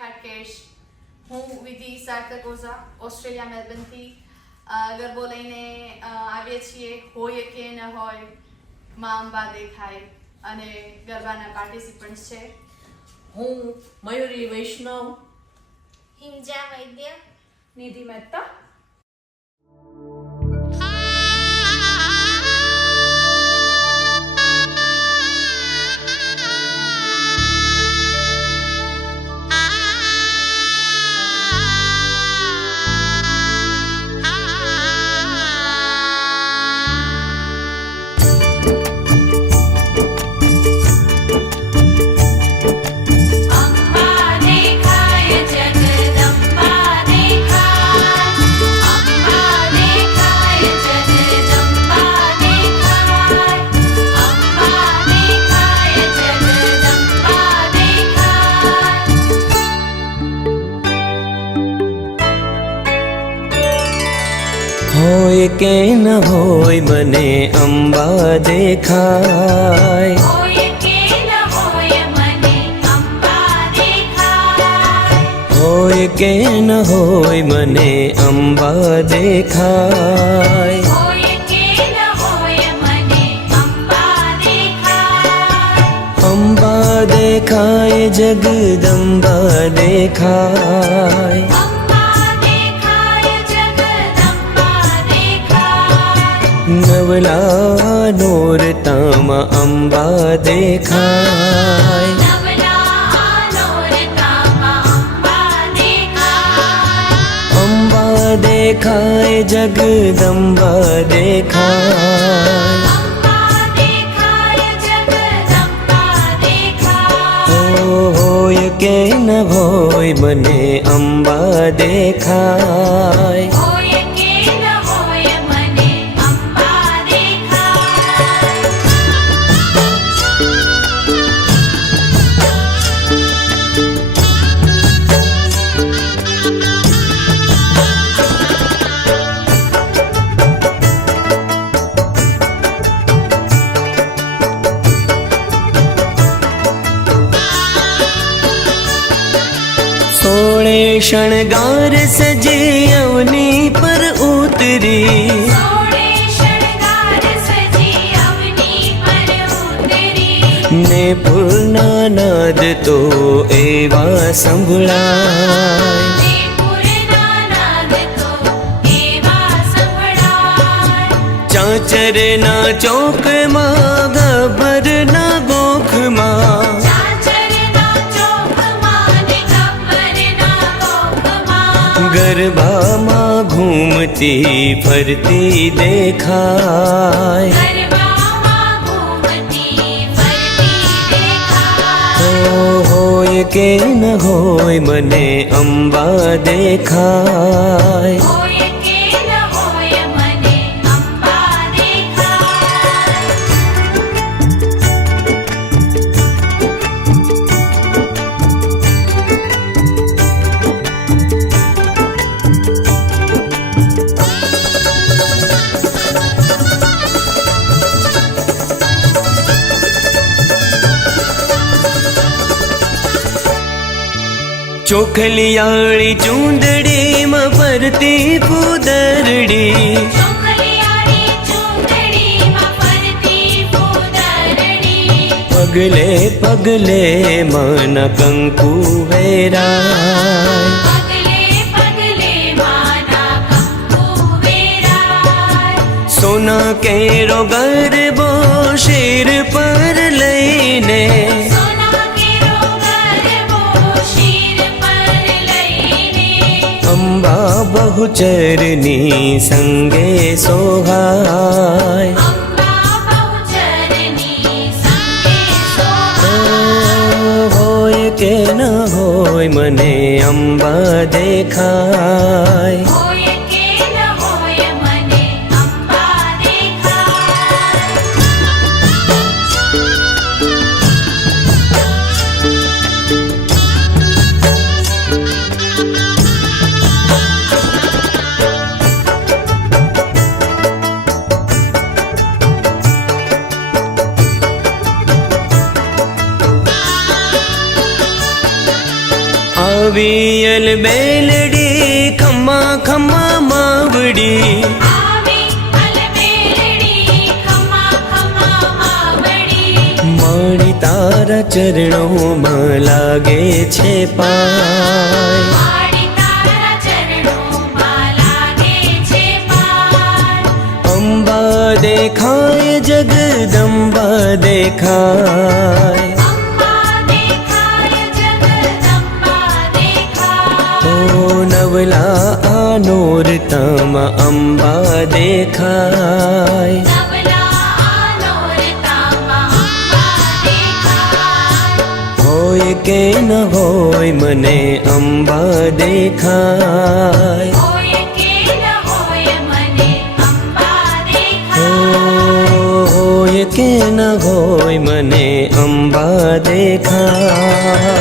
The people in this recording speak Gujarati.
હાટકેશ. હું વિધિ સાર્થક ઓઝા ઓસ્ટ્રેલિયા મેલબર્નથી ગરબો લઈને આવીએ છીએ. હોય કે ન હોય, માં અંબા દેખાય અને ગરબાના પાર્ટિસિપન્ટ્સ છે. હું મયુરી વૈષ્ણવ, હિંજા વૈદ્ય, નિધિ મહેતા. હોય કે ન હોય મને અંબા દેખાય, હોય કે ન હોય મને અંબા દેખાય, હોય કે ન હોય મને અંબા દેખાય. હોય કે ન હોય મને અંબા દેખાય, અંબા દેખાય જગદંબા દેખાય, અંબા દેખાય જગદંબા દેખાય, નવલા નોરતામાં અંબા દેખાય, નવલા નોરતામાં અંબા દેખાય, અંબા દેખાય જગદંબા દેખાય. અંબા દેખાય જગદંબા દેખાય, હોય કે ન હોય મને અંબા દેખાય, હોય કે ન હોય મને અંબા દેખાય. સોળે શણગાર સજી અવની પર ઉતરી, સોળે શણગાર સજી અવની પર ઉતરી, ને પૂર્ણા નાદ તો એવા સંભળાય, ને પૂરના નાદ તો એવા સંભળાય, ચાચરના ચોકમાં ગબ્બરના ગોખમાં, ચાચરના ચોકમાં ને ગબ્બરના ગોખમાં, ગરબામાં ઘૂમતી ફરતી દેખાય. ગરબામાં ઘૂમતી ફરતી દેખાય, હોય કે ન હોય મને અંબા દેખાય, હોય કે ન હોય મને અંબા દેખાય. ચોખલિયાળી ચૂંદડીમાં ફરતી પૂદરડી, ચોકલિયાળી ચૂંદડીમાં ફરતી પૂદરડી, પગલે પગલે માના કંકુ વેરાય, પગલે પગલે માના કંકુ વેરાય, સોના કેરો ગરબો શેર પર લઈને, સોના કેરો ગરબો શીર પર લઈને, અંબા બહુચરની સંગે સોહાય. અંબા બહુચરની સંગે સોહાય, હોય કે ન હોય મને અંબા દેખાય, હોય કે ન હોય મને અંબા દેખાય. આવિયલ બેલડી ખમ્મા ખમ્મા માવડી આવી અલબેલડી ખમા ખમા માવડી મારી તારા ચરણોમાં લાગે છે પાય માડી તારા ચરણોમાં લાગે છે પાર અંબા દેખાય જગદંબા દેખાય અંબા દેખાય જગદંબા દેખાય ઓ નવલા આ નોરતામાં અંબા દેખાય નવલા આનોરતામાં અંબા દેખાય હોય કે ન હોય મને અંબા દેખાય હોય કે ન હોય મને અંબા દેખાય હોય કે ન હોય મને અંબા દેખાય